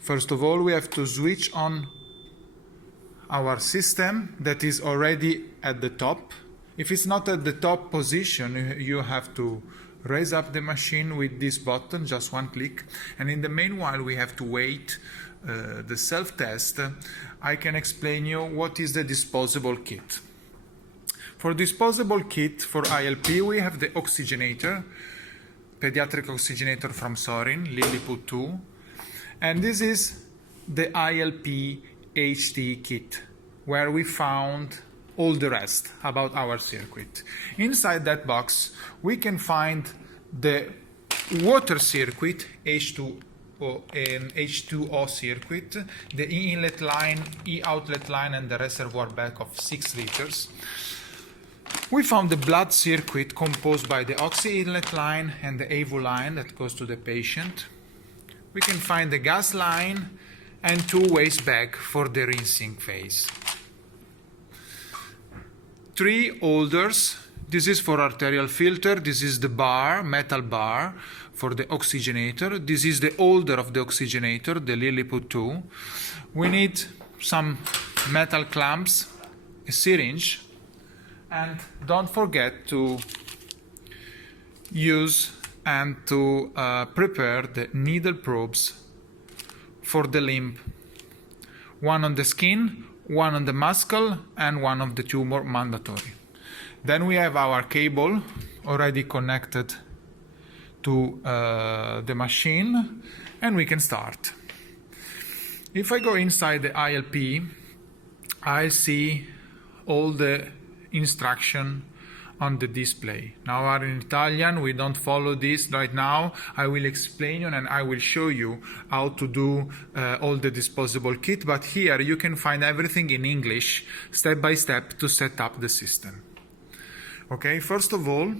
First of all, we have to switch on our system that is already at the top. If it's not at the top position, you have to raise up the machine with this button, just one click. And in the meanwhile, we have to wait the self-test. I can explain you what is the disposable kit. For disposable kit for ILP, we have the oxygenator, pediatric oxygenator from Sorin, Lilliput 2. And this is the ILP HT kit, where we found all the rest about our circuit. Inside that box, we can find the water circuit, H2O and H2O circuit, the E-inlet line, E-outlet line, and the reservoir back of 6 liters. We found the blood circuit composed by the oxy inlet line and the AVO line that goes to the patient. We can find the gas line and 2 waste bags for the rinsing phase. 3 holders. This is for arterial filter. This is the bar, metal bar for the oxygenator. This is the holder of the oxygenator, the Lilliput 2. We need some metal clamps, a syringe, and don't forget to use and to prepare the needle probes for the limb. One on the skin, one on the muscle, and one of the tumor mandatory. Then we have our cable already connected to the machine, and we can start. If I go inside the ILP, I see all the instruction on the display. Now are in Italian, we don't follow this right now. I will explain you and I will show you how to do all the disposable kit, but here you can find everything in English, step by step, to set up the system. Okay, first of all,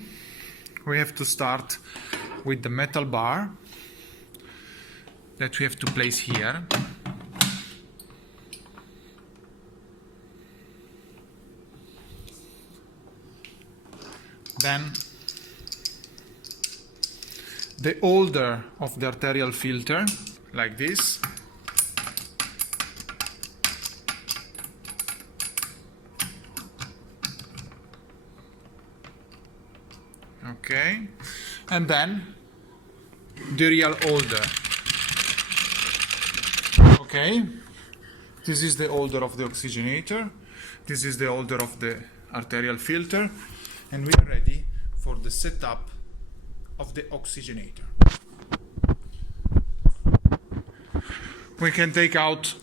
we have to start with the metal bar that we have to place here. Then the holder of the arterial filter, like this. Okay, and then the real holder. Okay, this is the holder of the oxygenator. This is the holder of the arterial filter. And we are ready for the setup of the oxygenator. We can take out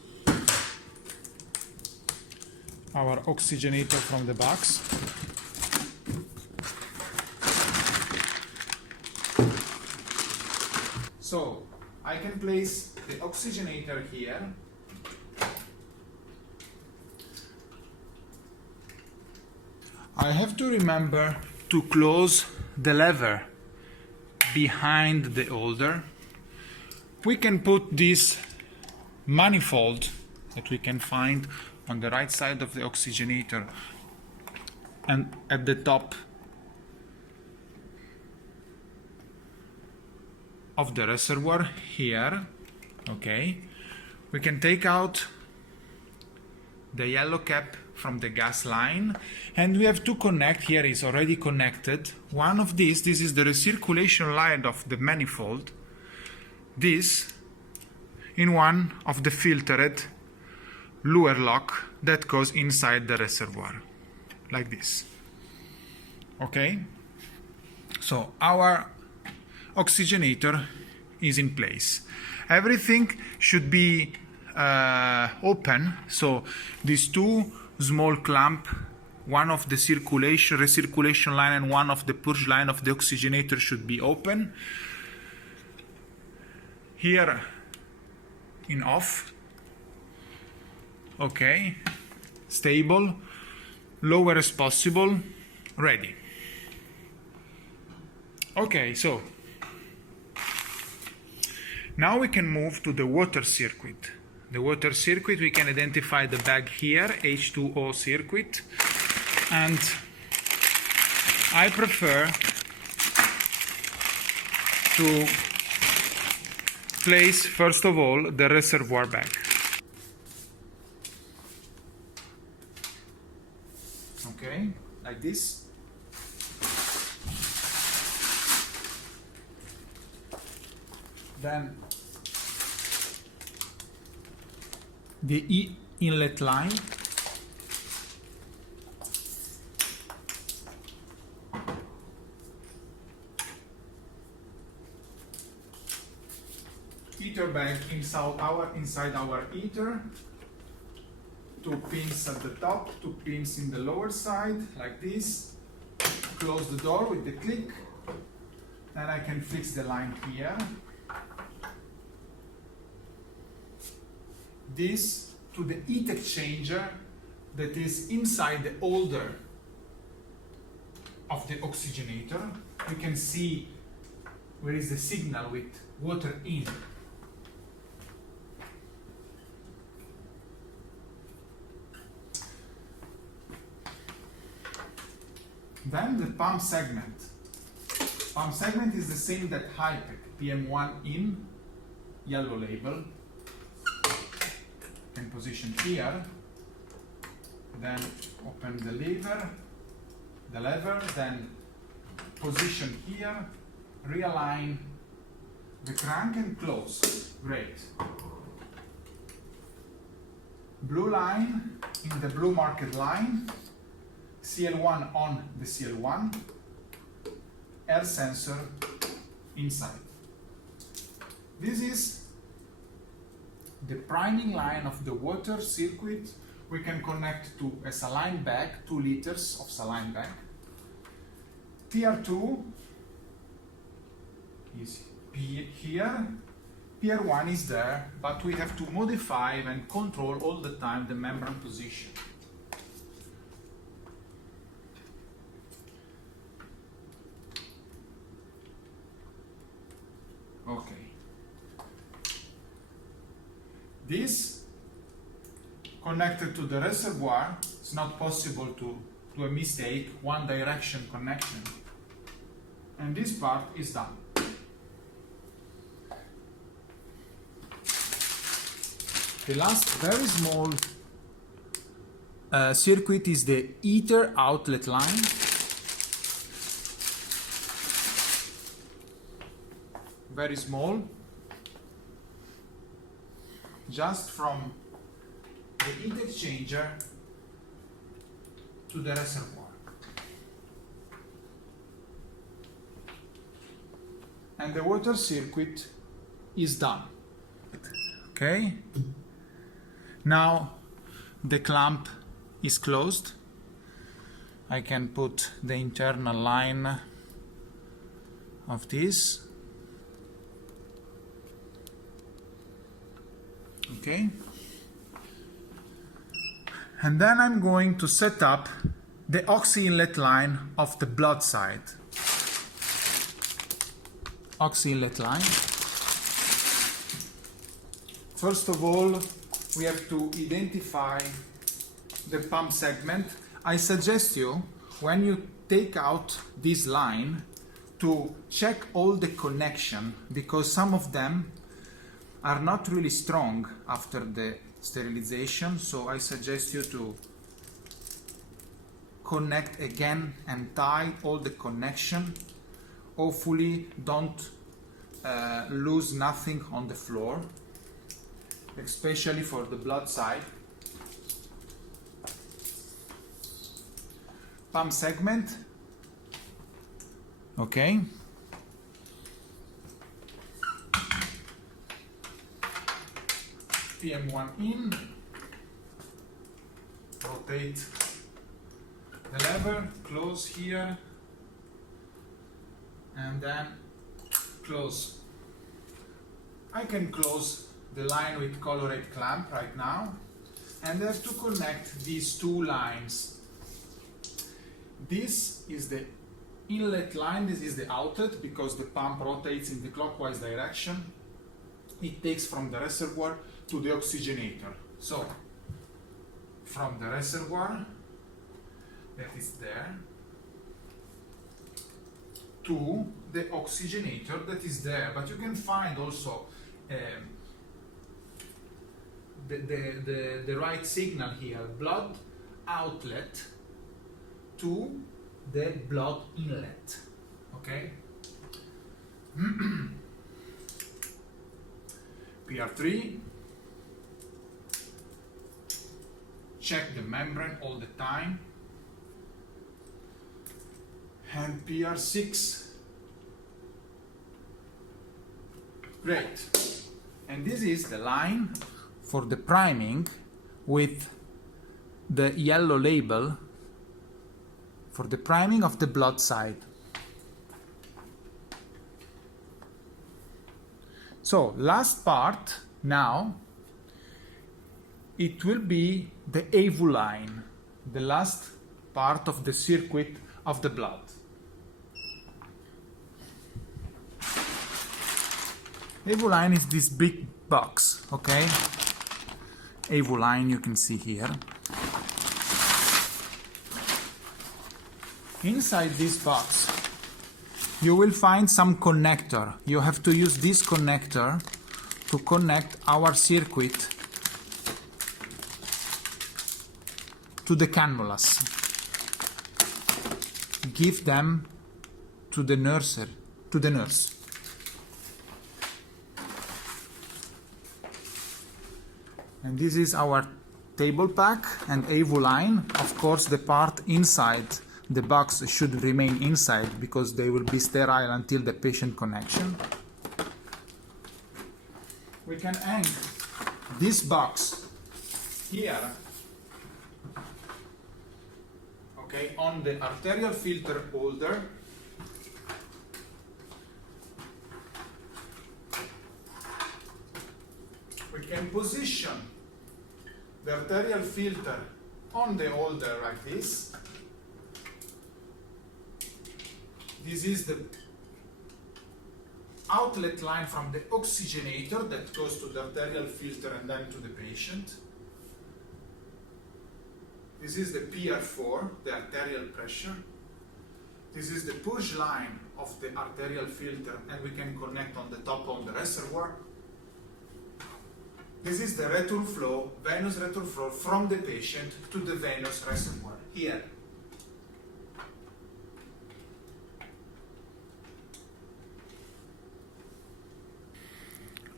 our oxygenator from the box. So I can place the oxygenator here. I have to remember to close the lever behind the holder. We can put this manifold that we can find on the right side of the oxygenator and at the top of the reservoir here. Okay, we can take out the yellow cap from the gas line, and we have to connect. Here is already connected. One of these, this is the recirculation line of the manifold. This in one of the filtered lure lock that goes inside the reservoir, like this. Okay, so our oxygenator is in place. Everything should be open, so these 2 small clamp, one of the recirculation line and one of the purge line of the oxygenator should be open. Here in off. Okay, stable, lower as possible, ready. Okay, so now we can move to the water circuit. The water circuit, we can identify the bag here, H2O circuit, and I prefer to place first of all the reservoir bag. Okay, like this. Then the inlet line. Heater bag inside our heater. 2 pins at the top, 2 pins in the lower side, like this. Close the door with the click. Then I can fix the line here. This to the heat exchanger that is inside the holder of the oxygenator. You can see where is the signal with water in. Then the pump segment. Pump segment is the same that Hipec, PM1 in, yellow label. And position here. Then open the lever, then position here, realign the crank and close. Great. Blue line in the blue marked line. CL1 on the CL1, air sensor inside. This is the priming line of the water circuit. We can connect to a saline bag, 2 liters of saline bag. PR2 is here, PR1 is there, but we have to modify and control all the time the membrane position. Okay. This connected to the reservoir, it's not possible to do a mistake, one direction connection. And this part is done. The last very small circuit is the heater outlet line. Very small, just from the heat exchanger to the reservoir. And the water circuit is done. Okay? Now the clamp is closed. I can put the internal line of this. Okay, and then I'm going to set up the oxy inlet line of the blood side. Oxy inlet line. First of all, we have to identify the pump segment. I suggest you, when you take out this line, to check all the connection, because some of them are not really strong after the sterilization, so I suggest you to connect again and tie all the connection. Hopefully don't lose nothing on the floor, especially for the blood side. Pump segment. Okay. PM1 in, rotate the lever, close here, and then close. I can close the line with colorate clamp right now, and I have to connect these 2 lines. This is the inlet line, this is the outlet, because the pump rotates in the clockwise direction. It takes from the reservoir to the oxygenator. So, from the reservoir, that is there, to the oxygenator that is there. But you can find also the right signal here, blood outlet to the blood inlet. Okay? PR3, check the membrane all the time, and PR6, great. And this is the line for the priming with the yellow label for the priming of the blood side. So last part now, it will be the AVU line, the last part of the circuit of the blood. AVU line is this big box, okay? AVU line you can see here. Inside this box you will find some connector. You have to use this connector to connect our circuit to the cannulas. Give them to the nurse. And this is our table pack and AVU line. Of course, the part inside the box should remain inside because they will be sterile until the patient connection. We can hang this box here, okay, on the arterial filter holder. We can position the arterial filter on the holder like this. This is the outlet line from the oxygenator that goes to the arterial filter and then to the patient. This is the PR4, the arterial pressure. This is the push line of the arterial filter, and we can connect on the top on the reservoir. This is the return flow, venous return flow from the patient to the venous reservoir here.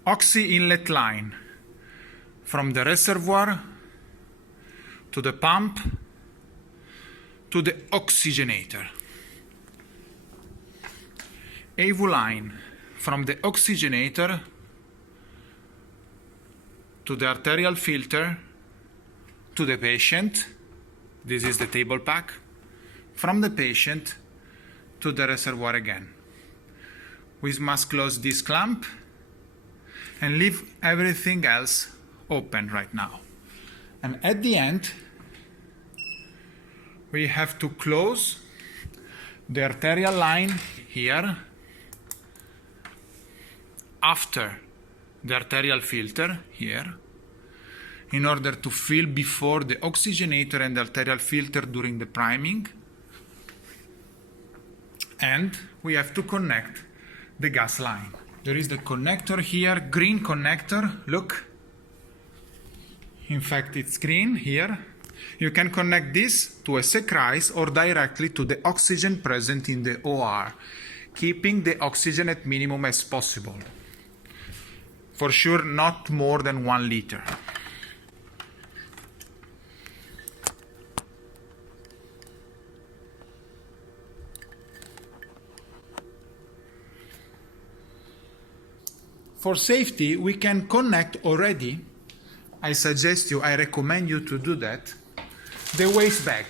Oxy inlet line from the reservoir to the pump to the oxygenator. AVU line from the oxygenator to the arterial filter to the patient. This is the table pack. From the patient to the reservoir again. We must close this clamp and leave everything else open right now. And at the end, we have to close the arterial line here after the arterial filter here in order to fill before the oxygenator and the arterial filter during the priming. And we have to connect the gas line. There is the connector here, green connector, look. In fact, it's green here. You can connect this to a SECRISE or directly to the oxygen present in the OR, keeping the oxygen at minimum as possible. For sure, not more than 1 liter. For safety, we can connect already, I recommend you to do that, the waste bag.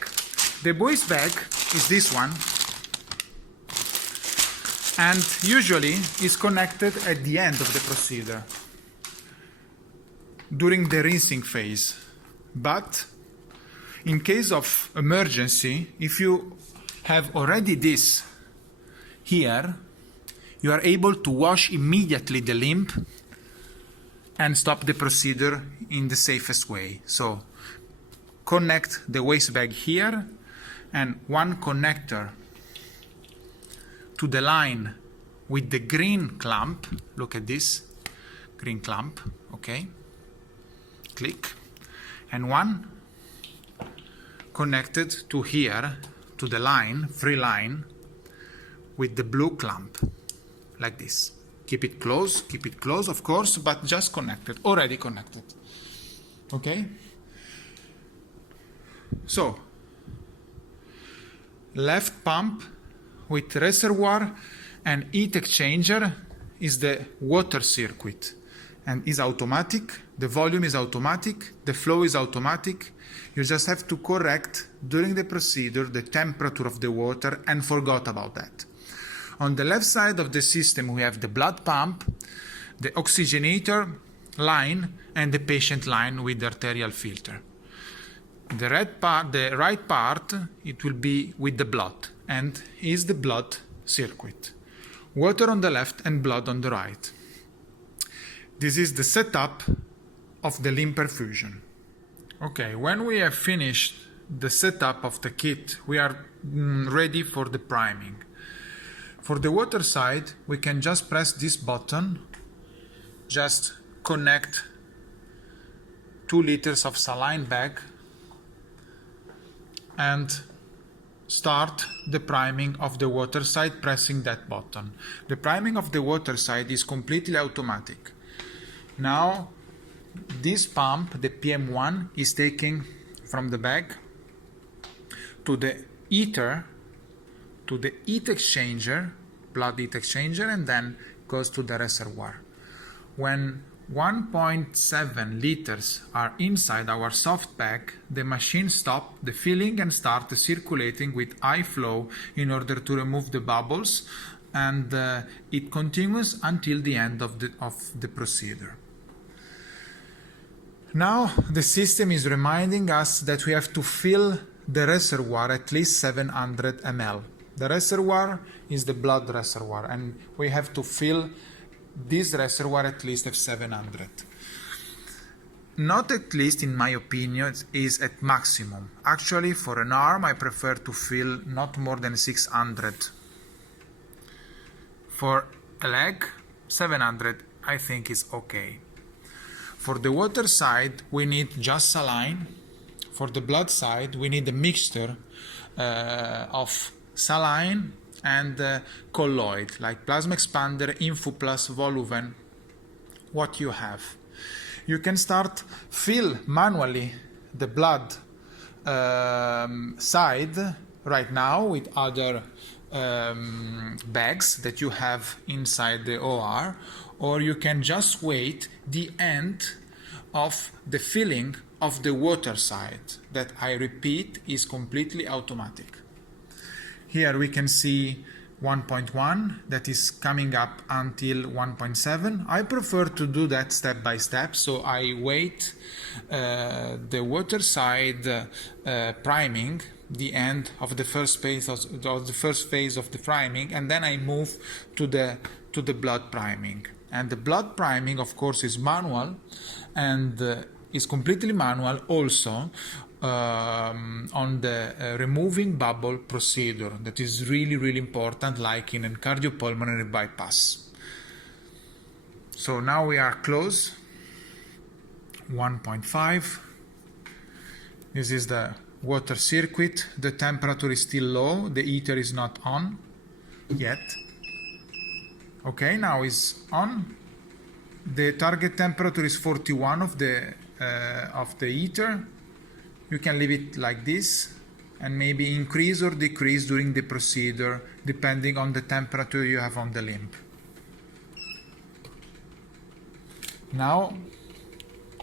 The waste bag is this one, and usually is connected at the end of the procedure, during the rinsing phase. But in case of emergency, if you have already this here, you are able to wash immediately the limb and stop the procedure in the safest way. So connect the waste bag here and one connector to the line with the green clamp, look at this, green clamp, okay, click, and one connected to here, to the line, free line, with the blue clamp, like this. Keep it close, of course, but just connected, already connected, okay? So, left pump with reservoir and heat exchanger is the water circuit, and is automatic, the volume is automatic, the flow is automatic. You just have to correct during the procedure the temperature of the water and forgot about that. On the left side of the system we have the blood pump, the oxygenator line, and the patient line with the arterial filter. The right part, it will be with the blood, and is the blood circuit. Water on the left and blood on the right. This is the setup of the limb perfusion. Okay, when we have finished the setup of the kit, we are ready for the priming. For the water side, we can just press this button, just connect 2 liters of saline bag, and start the priming of the water side pressing that button. The priming of the water side is completely automatic. Now this pump, the PM1, is taking from the bag to the heater, to the heat exchanger, blood heat exchanger, and then goes to the reservoir. When 1.7 liters are inside our soft bag, the machine stops the filling and starts circulating with high flow in order to remove the bubbles, and it continues until the end of the procedure. Now the system is reminding us that we have to fill the reservoir at least 700 ml. The reservoir is the blood reservoir, and we have to fill this reservoir at least at 700. Not at least, in my opinion, is at maximum. Actually, for an arm, I prefer to fill not more than 600. For a leg, 700 I think is okay. For the water side, we need just saline. For the blood side, we need a mixture of saline and colloid, like plasma expander, Infuplus, Voluven, what you have. You can start fill manually the blood side right now with other bags that you have inside the OR, or you can just wait the end of the filling of the water side, that, I repeat, is completely automatic. Here we can see 1.1 that is coming up until 1.7. I prefer to do that step by step, so I wait the water side priming, the end of the first phase of the priming, and then I move to the blood priming. And the blood priming, of course, is manual, and is completely manual also on the removing bubble procedure. That is really, really important, like in a cardiopulmonary bypass. So now we are close. 1.5. This is the water circuit. The temperature is still low. The heater is not on yet. Okay, now it's on. The target temperature is 41 of the heater. You can leave it like this and maybe increase or decrease during the procedure depending on the temperature you have on the limb. Now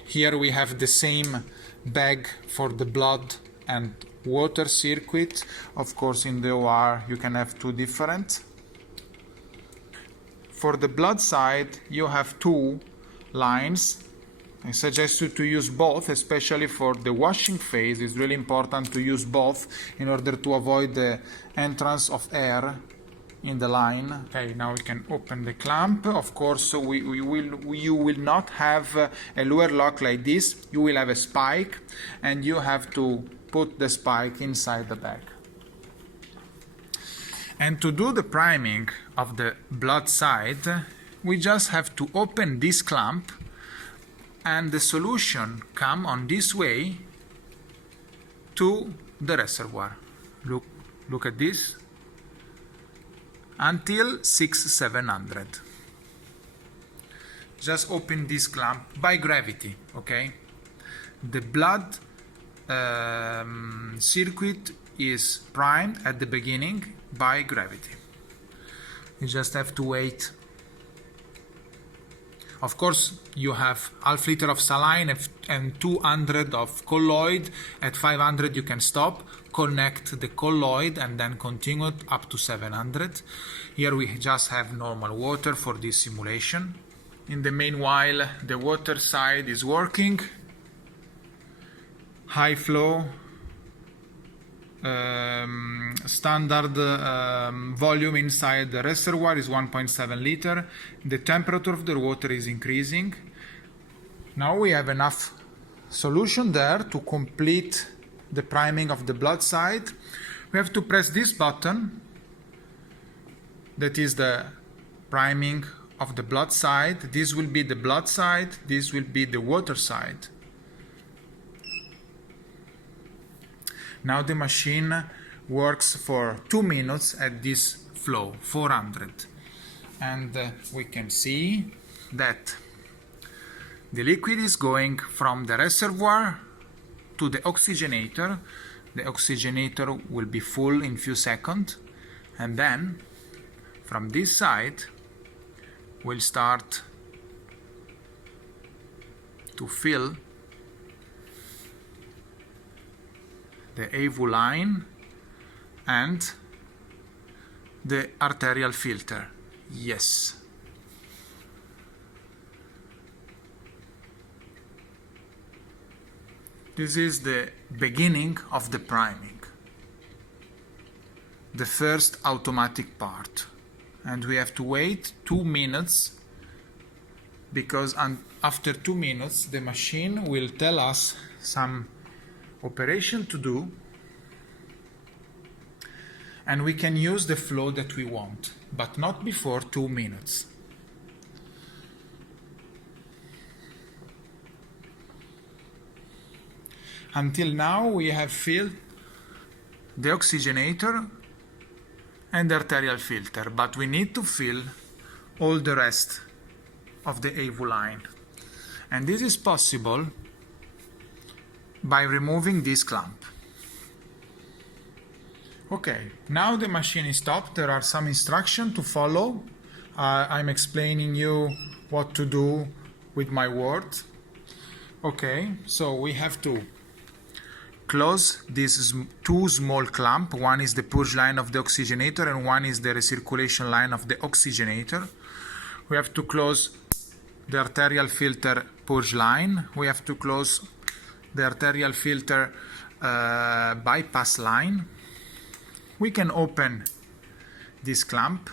here we have the same bag for the blood and water circuit. Of course, in the OR you can have two different. For the blood side you have two lines. I suggest you to use both, especially for the washing phase. It's really important to use both in order to avoid the entrance of air in the line. Okay, now we can open the clamp. Of course, you will not have a lure lock like this. You will have a spike, and you have to put the spike inside the bag. And to do the priming of the blood side, we just have to open this clamp and the solution come on this way to the reservoir. Look at this. Until 6,700. Just open this clamp by gravity, okay? The blood circuit is primed at the beginning by gravity. You just have to wait. Of course, you have half liter of saline and 200 of colloid. At 500 you can stop, connect the colloid and then continue up to 700. Here we just have normal water for this simulation. In the meanwhile, the water side is working. High flow, standard volume inside the reservoir is 1.7 liter. The temperature of the water is increasing. Now we have enough solution there to complete the priming of the blood side. We have to press this button, that is the priming of the blood side. This will be the blood side, this will be the water side. Now the machine works for 2 minutes at this flow, 400. And we can see that the liquid is going from the reservoir to the oxygenator. The oxygenator will be full in few seconds. And then from this side we'll start to fill the AV line and the arterial filter. Yes. This is the beginning of the priming, the first automatic part. And we have to wait 2 minutes because after 2 minutes the machine will tell us some operation to do, and we can use the flow that we want, but not before 2 minutes. Until now we have filled the oxygenator and the arterial filter, but we need to fill all the rest of the AV line, and this is possible by removing this clamp. Okay, now the machine is stopped. There are some instructions to follow. I'm explaining you what to do with my words. Okay, so we have to close these 2 small clamps. One is the purge line of the oxygenator and one is the recirculation line of the oxygenator. We have to close the arterial filter purge line. We have to close the arterial filter bypass line. We can open this clamp,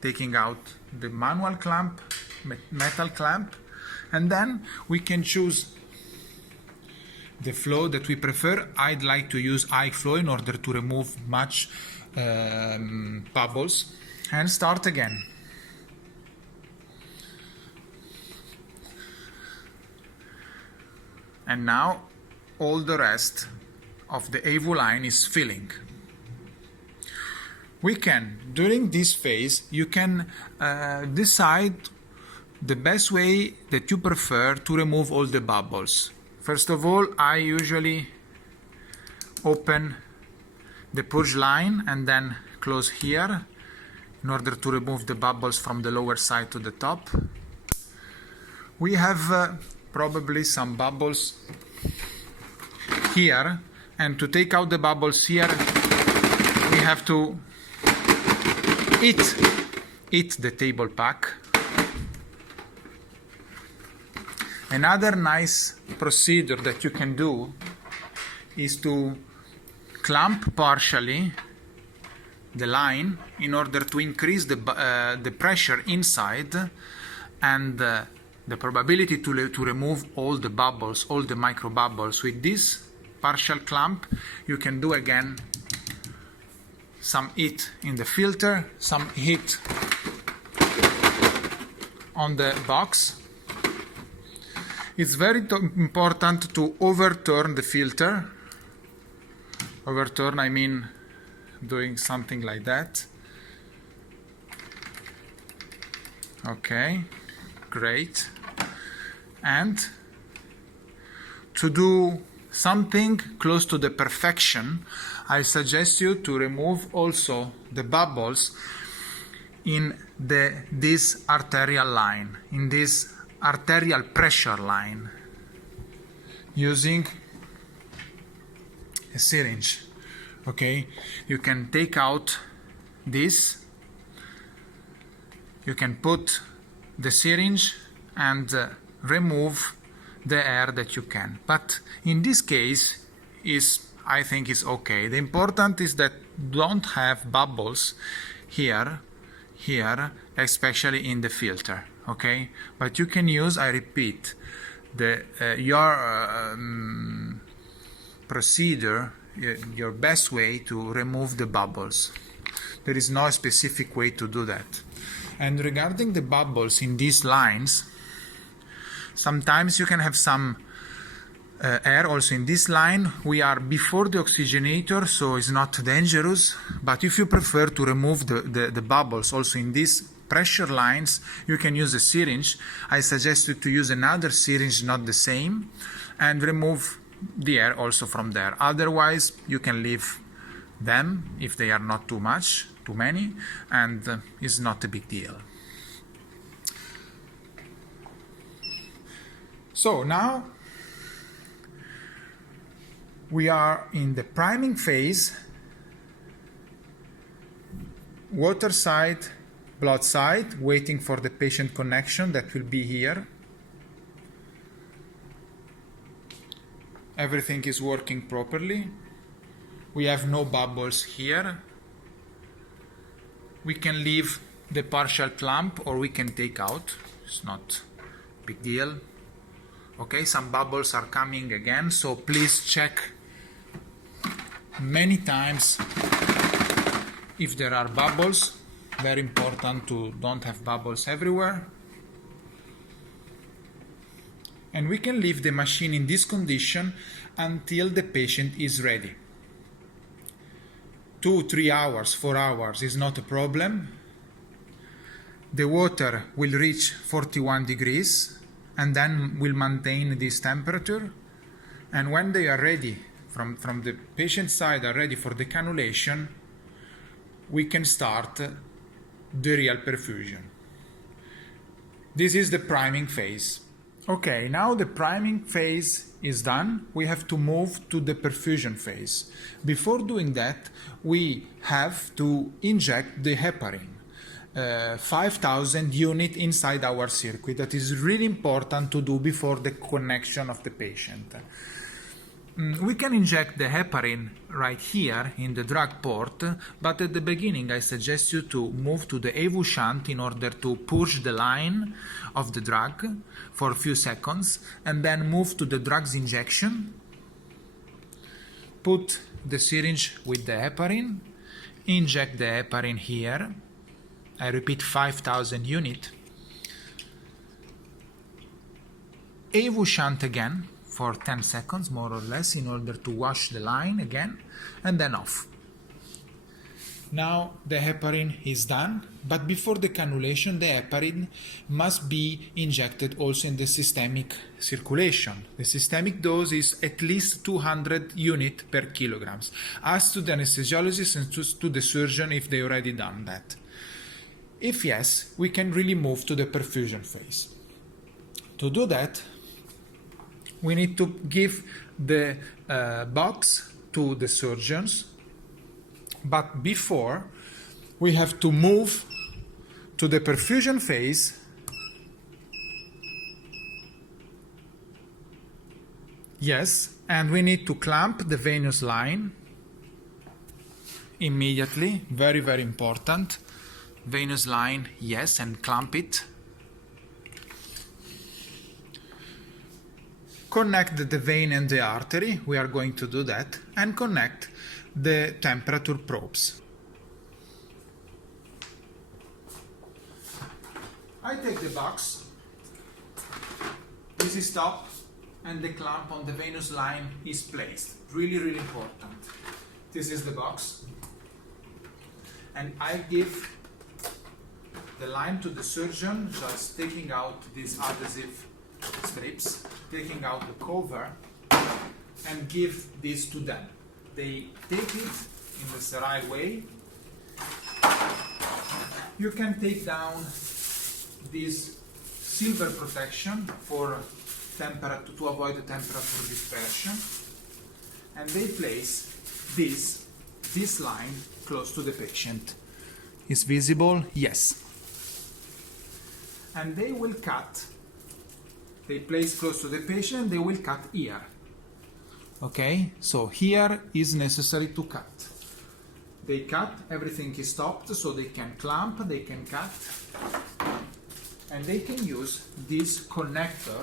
taking out the manual clamp, metal clamp, and then we can choose the flow that we prefer. I'd like to use high flow in order to remove much bubbles, and start again. And now all the rest of the AV line is filling. We can, during this phase, you can decide the best way that you prefer to remove all the bubbles. First of all, I usually open the purge line and then close here in order to remove the bubbles from the lower side to the top. We have probably some bubbles here, and to take out the bubbles here we have to hit the table pack. Another nice procedure that you can do is to clamp partially the line in order to increase the pressure inside and the probability to remove all the bubbles, all the micro bubbles. With this partial clamp you can do again some heat in the filter, some heat on the box. It's very important to overturn the filter. Overturn, I mean doing something like that. Okay, great. And to do something close to the perfection, I suggest you to remove also the bubbles in this arterial line, in this arterial pressure line, using a syringe. Okay, you can take out this, you can put the syringe and remove the air that you can. But in this case, I think is okay. The important is that don't have bubbles here, especially in the filter. Okay, but you can use, I repeat, your procedure, your best way to remove the bubbles. There is no specific way to do that. And regarding the bubbles in these lines, sometimes you can have some air also in this line. We are before the oxygenator, so it's not dangerous. But if you prefer to remove the bubbles also in these pressure lines, you can use a syringe. I suggest you to use another syringe, not the same, and remove the air also from there. Otherwise, you can leave them if they are not too many, and it's not a big deal. So now we are in the priming phase, water side, blood side, waiting for the patient connection that will be here. Everything is working properly. We have no bubbles here. We can leave the partial clamp or we can take out. It's not a big deal. Okay, some bubbles are coming again, so please check many times if there are bubbles. Very important to don't have bubbles everywhere. And we can leave the machine in this condition until the patient is ready. 2, 3 hours, 4 hours is not a problem. The water will reach 41 degrees and then will maintain this temperature. And when they are ready, from the patient side are ready for the cannulation, we can start the real perfusion. This is the priming phase. Okay, now the priming phase is done. We have to move to the perfusion phase. Before doing that, we have to inject the heparin, 5,000 units inside our circuit. That is really important to do before the connection of the patient. We can inject the heparin right here in the drug port, but at the beginning I suggest you to move to the AV shunt in order to push the line of the drug for a few seconds and then move to the drugs injection. Put the syringe with the heparin, inject the heparin here. I repeat, 5,000 units. AV shunt again for 10 seconds more or less in order to wash the line again, and then off. Now the heparin is done, but before the cannulation the heparin must be injected also in the systemic circulation. The systemic dose is at least 200 units per kilograms. Ask to the anesthesiologist and to the surgeon if they already done that. If yes, we can really move to the perfusion phase. To do that, we need to give the box to the surgeons, but before we have to move to the perfusion phase. Yes, and we need to clamp the venous line immediately. Very, very important. Venous line, yes, and clamp it. Connect the vein and the artery, we are going to do that, and connect the temperature probes. I take the box, this is top, and the clamp on the venous line is placed. Really, really important. This is the box. And I give the line to the surgeon, just taking out these adhesive strips, taking out the cover, and give this to them. They take it in the sterile way. You can take down this silver protection for temperature, to avoid the temperature dispersion, and they place this line close to the patient. Is visible? Yes. And they will cut. They place close to the patient. They will cut here. Okay, so here is necessary to cut. They cut, everything is stopped, so they can clamp, they can cut, and they can use this connector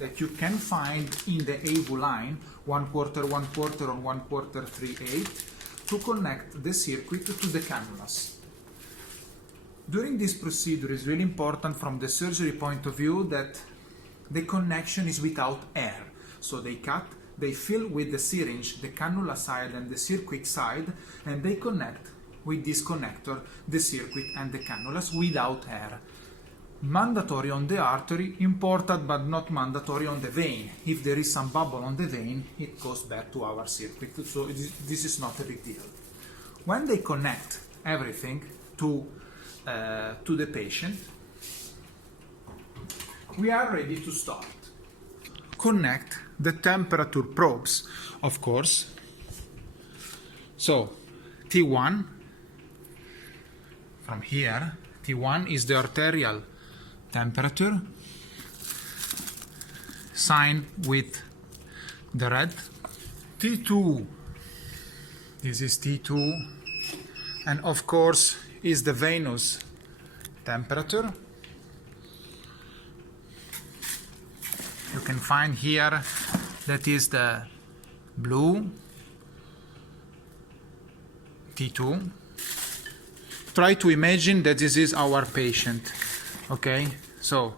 that you can find in the AVU line, 1/4, 1/4, or 1/4, 3/8, to connect the circuit to the cannulas. During this procedure, it's really important from the surgery point of view that the connection is without air. So they cut, they fill with the syringe the cannula side and the circuit side, and they connect with this connector the circuit and the cannulas without air. Mandatory on the artery, important but not mandatory on the vein. If there is some bubble on the vein, it goes back to our circuit, so this is not a big deal. When they connect everything to the patient, we are ready to start. Connect the temperature probes, of course. So T1, from here, T1 is the arterial temperature, sign with the red. T2, this is T2, and of course is the venous temperature. You can find here that is the blue T2. Try to imagine that this is our patient. Okay, so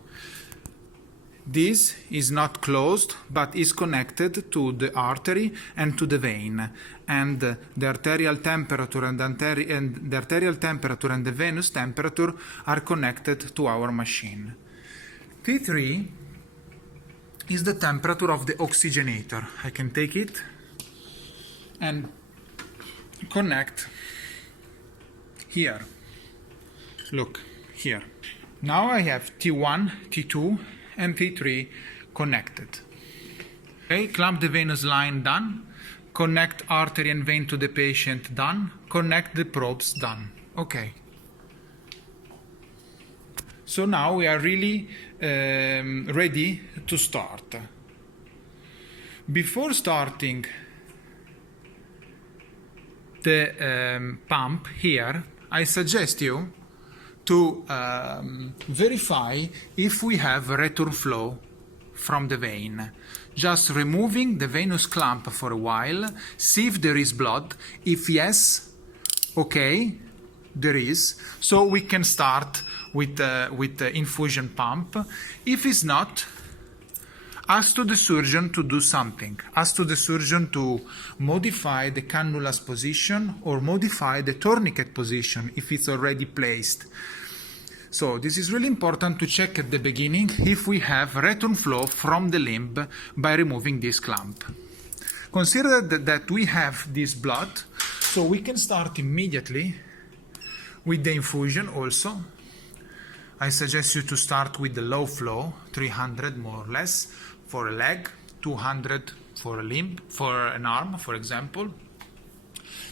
this is not closed but is connected to the artery and to the vein, and the arterial temperature and the arterial temperature and the venous temperature are connected to our machine. T3 is the temperature of the oxygenator. I can take it and connect here. Look here. Now I have T1, T2 and T3 connected. Okay, clamp the venous line, done. Connect artery and vein to the patient, done. Connect the probes, done. Okay. So now we are really ready to start. Before starting the pump here, I suggest you to verify if we have return flow from the vein. Just removing the venous clamp for a while, see if there is blood. If yes, okay, there is. So we can start with the infusion pump. If it's not, ask to the surgeon to do something. Ask to the surgeon to modify the cannula's position or modify the tourniquet position if it's already placed. So this is really important to check at the beginning if we have return flow from the limb by removing this clamp. Consider that we have this blood, so we can start immediately with the infusion also. I suggest you to start with the low flow, 300 more or less for a leg, 200 for a limb, for an arm, for example.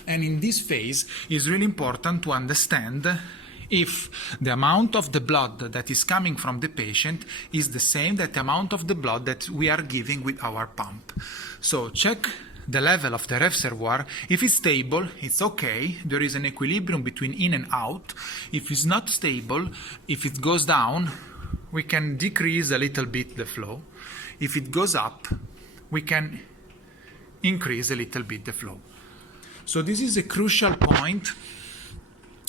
And in this phase, it's really important to understand if the amount of the blood that is coming from the patient is the same that the amount of the blood that we are giving with our pump. So check the level of the reservoir. If it's stable, it's okay. There is an equilibrium between in and out. If it's not stable, if it goes down, we can decrease a little bit the flow. If it goes up, we can increase a little bit the flow. So this is a crucial point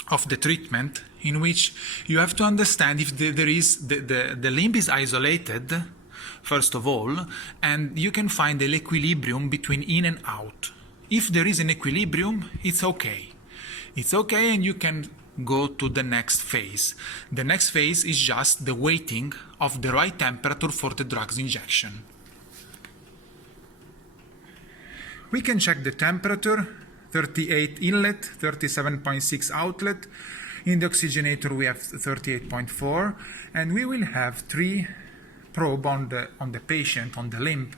of the treatment in which you have to understand if the limb is isolated, first of all, and you can find the equilibrium between in and out. If there is an equilibrium, it's okay. It's okay, and you can go to the next phase. The next phase is just the waiting of the right temperature for the drug's injection. We can check the temperature, 38 inlet, 37.6 outlet. In the oxygenator we have 38.4, and we will have 3 probe on the patient, on the limb: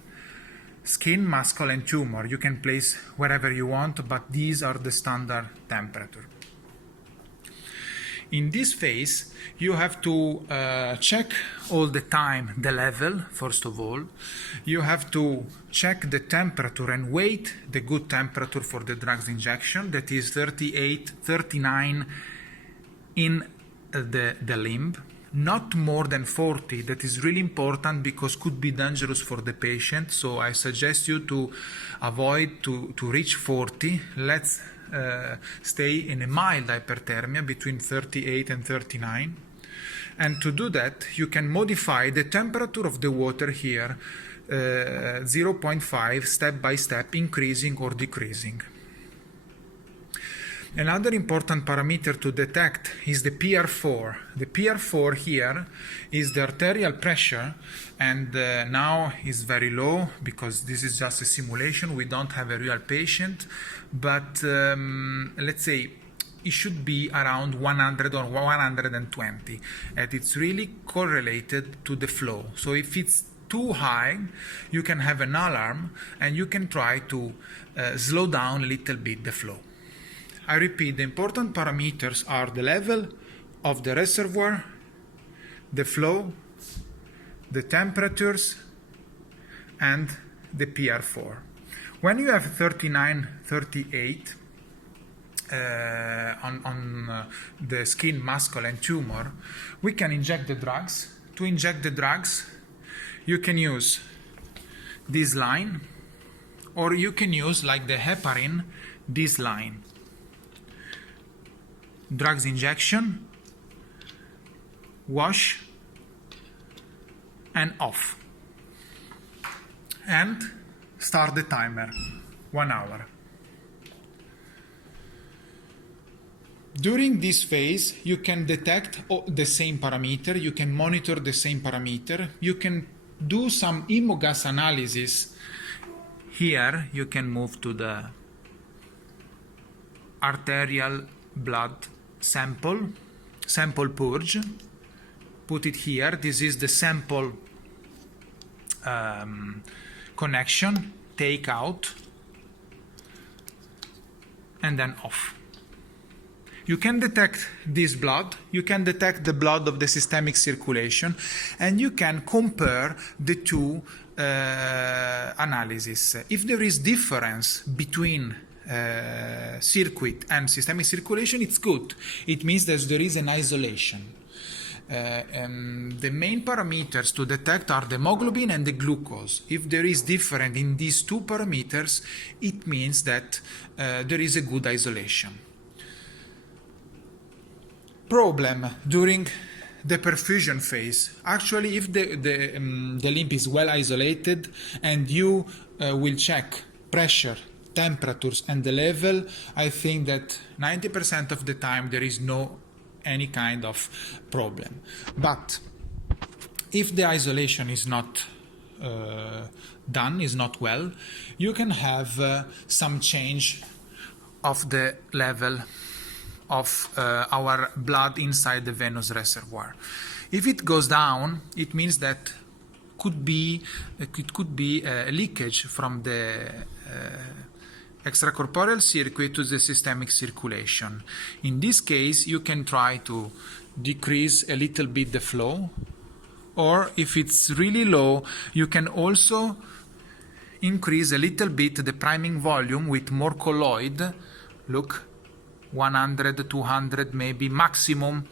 skin, muscle, and tumor. You can place wherever you want, but these are the standard temperature. In this phase, you have to check all the time the level, first of all. You have to check the temperature and wait the good temperature for the drug's injection, that is 38, 39 in the limb. Not more than 40. That is really important because could be dangerous for the patient. So I suggest you to avoid to reach 40. Let's stay in a mild hyperthermia between 38 and 39. And to do that, you can modify the temperature of the water here, 0.5 step by step, increasing or decreasing. Another important parameter to detect is the PR4. The PR4 here is the arterial pressure, and now is very low because this is just a simulation. We don't have a real patient, but let's say it should be around 100 or 120, and it's really correlated to the flow. So if it's too high, you can have an alarm and you can try to slow down a little bit the flow. I repeat, the important parameters are the level of the reservoir, the flow, the temperatures, and the PR4. When you have 39, 38 on the skin, muscle, and tumor, we can inject the drugs. To inject the drugs, you can use this line, or you can use, like the heparin, this line. Drugs injection, wash, and off. And start the timer, 1 hour. During this phase, you can detect the same parameter, you can monitor the same parameter, you can do some hemogas analysis. Here, you can move to the arterial blood sample purge, put it here. This is the sample connection, take out, and then off. You can detect this blood, you can detect the blood of the systemic circulation, and you can compare the two analyses. If there is difference between circuit and systemic circulation, it's good. It means that there is an isolation. The main parameters to detect are the hemoglobin and the glucose. If there is difference in these two parameters, it means that there is a good isolation. Problem during the perfusion phase. Actually, if the limb is well isolated and you will check pressure, temperatures, and the level, I think that 90% of the time there is any kind of problem. But if the isolation is not done, is not well, you can have some change of the level of our blood inside the venous reservoir. If it goes down, it means that it could be a leakage from the extracorporeal circuit to the systemic circulation. In this case, you can try to decrease a little bit the flow, or if it's really low, you can also increase a little bit the priming volume with more colloid. Look, 100, 200 maybe maximum.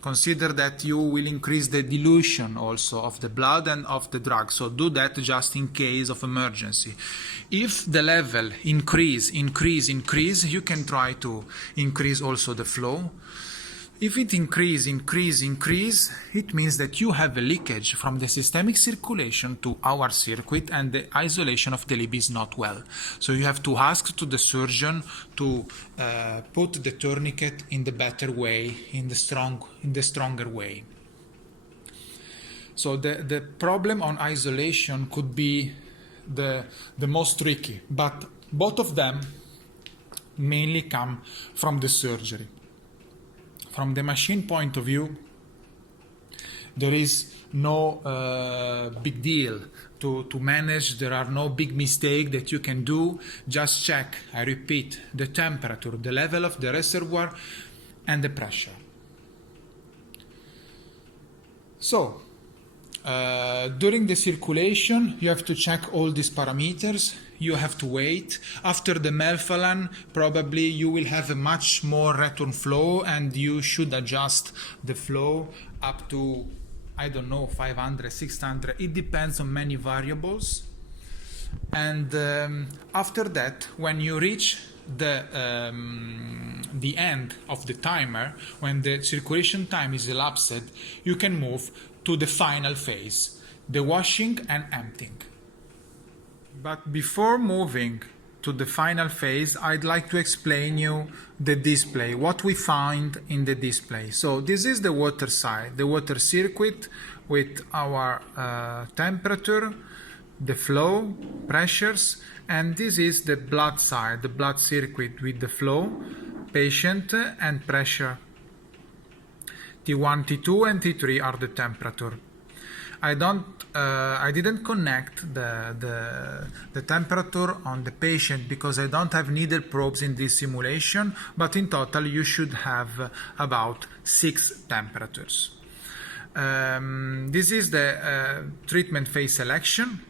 Consider that you will increase the dilution also of the blood and of the drug, so do that just in case of emergency. If the level increase, you can try to increase also the flow. If it increase, it means that you have a leakage from the systemic circulation to our circuit and the isolation of the lib is not well. So you have to ask to the surgeon to put the tourniquet in the better way, in the stronger way. So the problem on isolation could be the most tricky, but both of them mainly come from the surgery. From the machine point of view, there is no big deal to manage. There are no big mistakes that you can do. Just check, I repeat, the temperature, the level of the reservoir, and the pressure. So, during the circulation, you have to check all these parameters. You have to wait. After the melphalan, probably you will have a much more return flow and you should adjust the flow up to, I don't know, 500, 600. It depends on many variables. And after that, when you reach the end of the timer, when the circulation time is elapsed, you can move to the final phase, the washing and emptying. But before moving to the final phase, I'd like to explain you the display, what we find in the display. So this is the water side, the water circuit with our temperature, the flow, pressures, and this is the blood side, the blood circuit with the flow, patient and pressure. T1, T2 and T3 are the temperature. I didn't connect the temperature on the patient because I don't have needle probes in this simulation, but in total you should have about 6 temperatures. This is the treatment phase selection,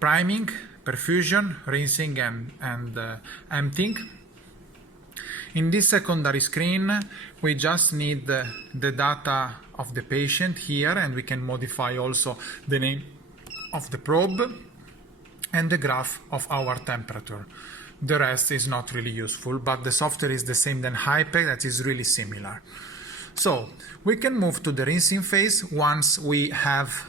priming, perfusion, rinsing and emptying. In this secondary screen, we just need the data of the patient here, and we can modify also the name of the probe and the graph of our temperature. The rest is not really useful, but the software is the same than Hipec, that is really similar. So we can move to the rinsing phase once we have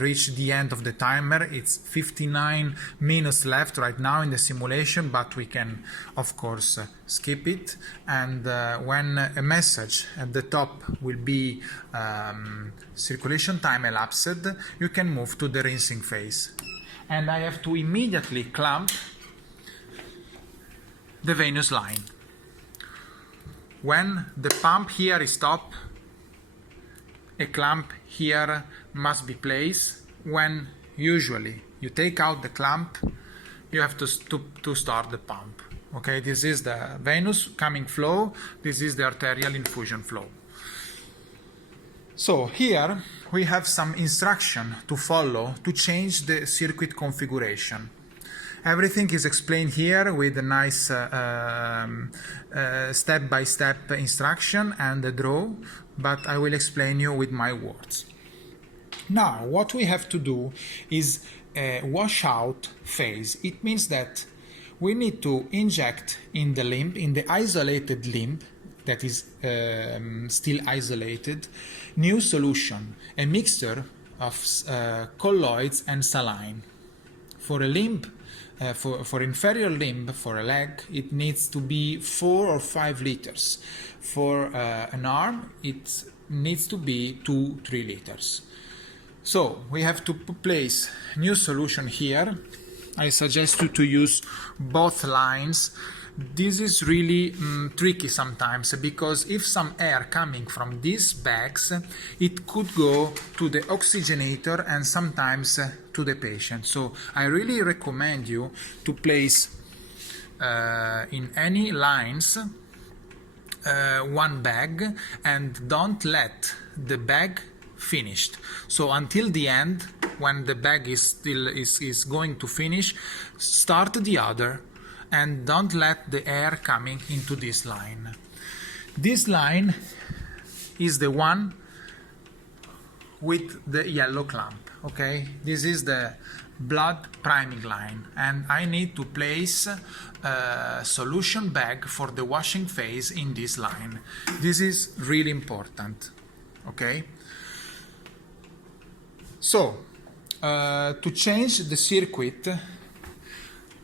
reached the end of the timer. It's 59 minutes left right now in the simulation, but we can of course skip it, and when a message at the top will be circulation time elapsed, you can move to the rinsing phase. And I have to immediately clamp the venous line. When the pump here is stopped, a clamp here must be placed. When usually you take out the clamp, you have to start the pump. Okay, this is the venous coming flow, this is the arterial infusion flow. So here we have some instruction to follow to change the circuit configuration. Everything is explained here with a nice step-by-step instruction and a draw, but I will explain you with my words. Now, what we have to do is a washout phase. It means that we need to inject in the limb, in the isolated limb that is still isolated, new solution, a mixture of colloids and saline. For a limb, for inferior limb, for a leg, it needs to be 4 or 5 liters. For an arm, it needs to be 2-3 liters. So we have to place new solution here. I suggest you to use both lines. This is really tricky sometimes, because if some air coming from these bags, it could go to the oxygenator and sometimes to the patient. So I really recommend you to place in any lines one bag, and don't let the bag finished. So until the end, when the bag is going to finish, start the other, and don't let the air coming into this line. This line is the one with the yellow clamp. Okay, this is the blood priming line, and I need to place a solution bag for the washing phase in this line. This is really important. Okay, so to change the circuit,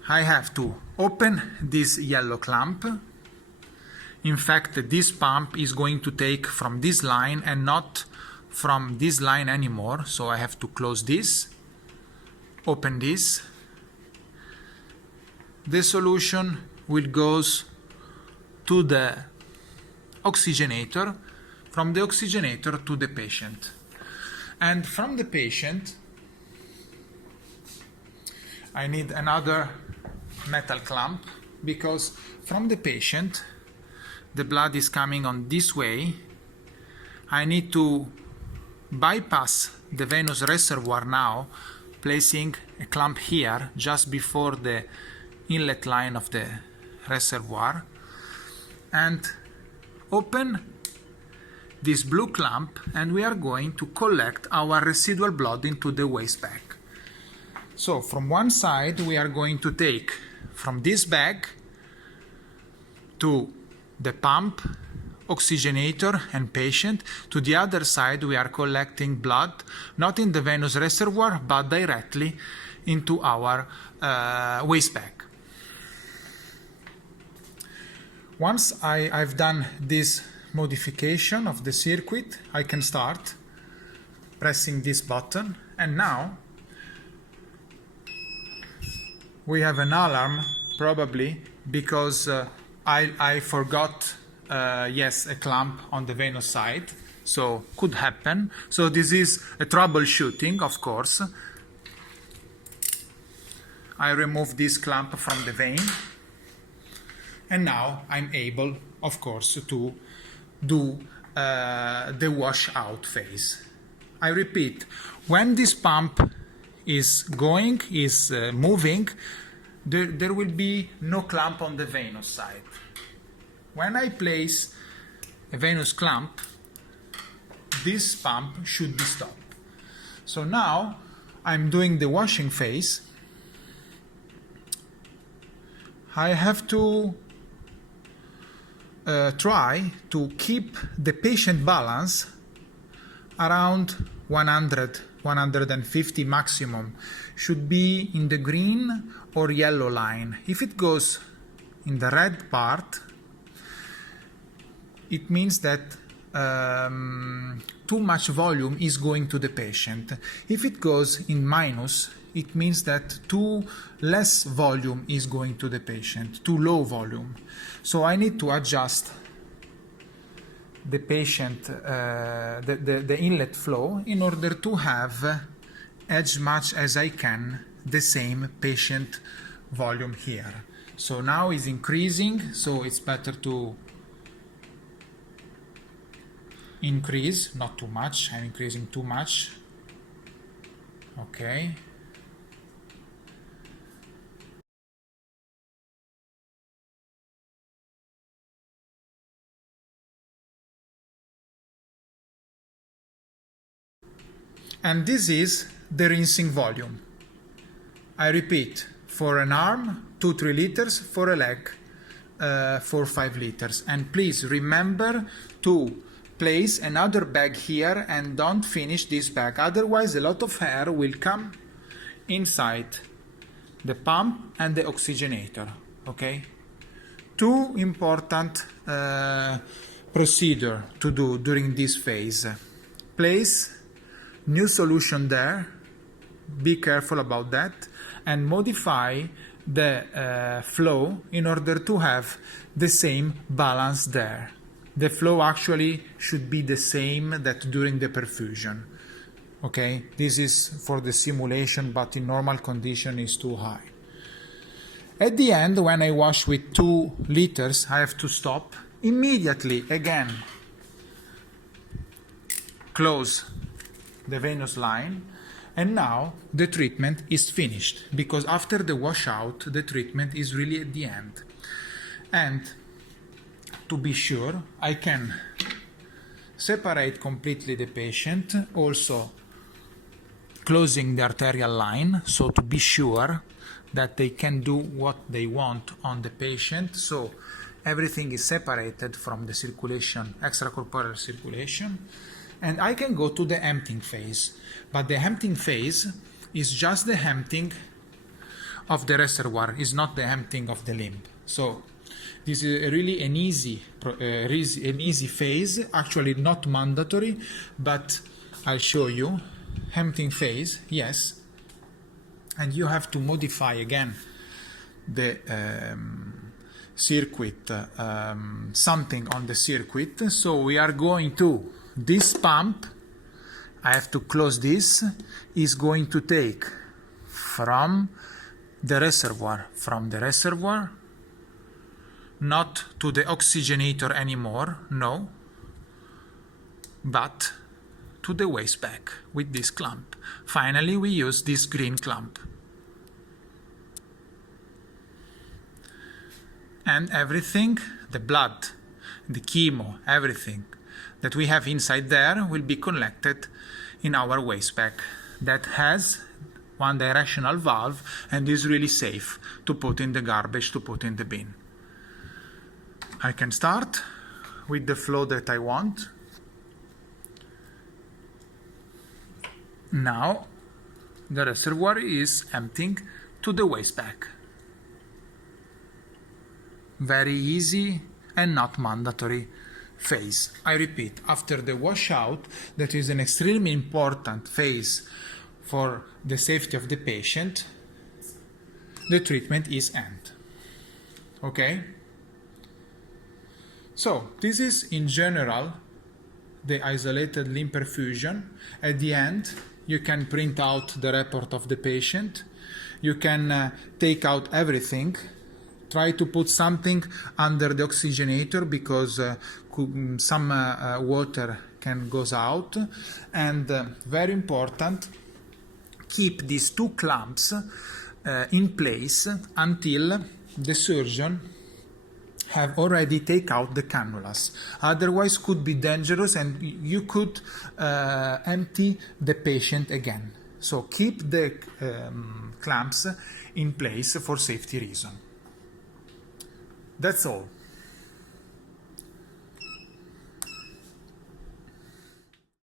I have to open this yellow clamp. In fact, this pump is going to take from this line and not from this line anymore, so I have to close this, open this. The solution will goes to the oxygenator, from the oxygenator to the patient, and from the patient I need another metal clamp, because from the patient the blood is coming on this way. I need to bypass the venous reservoir now, placing a clamp here just before the inlet line of the reservoir, and open this blue clamp, and we are going to collect our residual blood into the waste bag. So from one side we are going to take from this bag to the pump, oxygenator and patient. To the other side we are collecting blood, not in the venous reservoir but directly into our waste bag. Once I've done this modification of the circuit, I can start pressing this button, and now we have an alarm, probably because I forgot yes, a clamp on the venous side, so could happen. So this is a troubleshooting, of course. I remove this clamp from the vein, and now I'm able, of course, to do the washout phase. I repeat, when this pump is going, moving, there will be no clamp on the venous side. When I place a venous clamp, this pump should be stopped. So now I'm doing the washing phase. I have to try to keep the patient balance around 100, 150 maximum. Should be in the green or yellow line. If it goes in the red part, it means that too much volume is going to the patient. If it goes in minus, it means that too less volume is going to the patient, too low volume. So I need to adjust the patient, the inlet flow, in order to have as much as I can the same patient volume here. So now it's increasing, so it's better to increase, not too much. I'm increasing too much. Okay. And this is the rinsing volume. I repeat, for an arm, 2-3 liters, for a leg, 4-5 liters. And please remember to place another bag here and don't finish this bag, otherwise a lot of air will come inside the pump and the oxygenator. Okay, two important procedure to do during this phase. Place new solution there, be careful about that, and modify the flow in order to have the same balance there. The flow actually should be the same that during the perfusion. Okay, this is for the simulation, but in normal condition is too high. At the end, when I wash with 2 liters, I have to stop immediately again. Close the venous line, and now the treatment is finished, because after the washout, the treatment is really at the end. And to be sure, I can separate completely the patient, also closing the arterial line, so to be sure that they can do what they want on the patient. So everything is separated from the circulation, extracorporeal circulation. And I can go to the emptying phase. But the emptying phase is just the emptying of the reservoir, is not the emptying of the limb. So this is really an easy phase, actually not mandatory, but I'll show you. Emptying phase, yes, and you have to modify again the circuit, something on the circuit. So we are going to, this pump, I have to close this, is going to take from the reservoir, not to the oxygenator anymore, no, but to the waste bag with this clamp. Finally, we use this green clamp. And everything, the blood, the chemo, everything that we have inside there will be collected in our waste bag that has one directional valve and is really safe to put in the garbage, to put in the bin. I can start with the flow that I want. Now the reservoir is emptying to the waste bag. Very easy and not mandatory phase. I repeat, after the washout, that is an extremely important phase for the safety of the patient, the treatment is end. Okay? So this is in general the isolated limb perfusion. At the end, you can print out the report of the patient. You can take out everything. Try to put something under the oxygenator because some water can goes out. And very important, keep these two clamps in place until the surgeon have already take out the cannulas. Otherwise could be dangerous and you could empty the patient again. So keep the clamps in place for safety reason. That's all.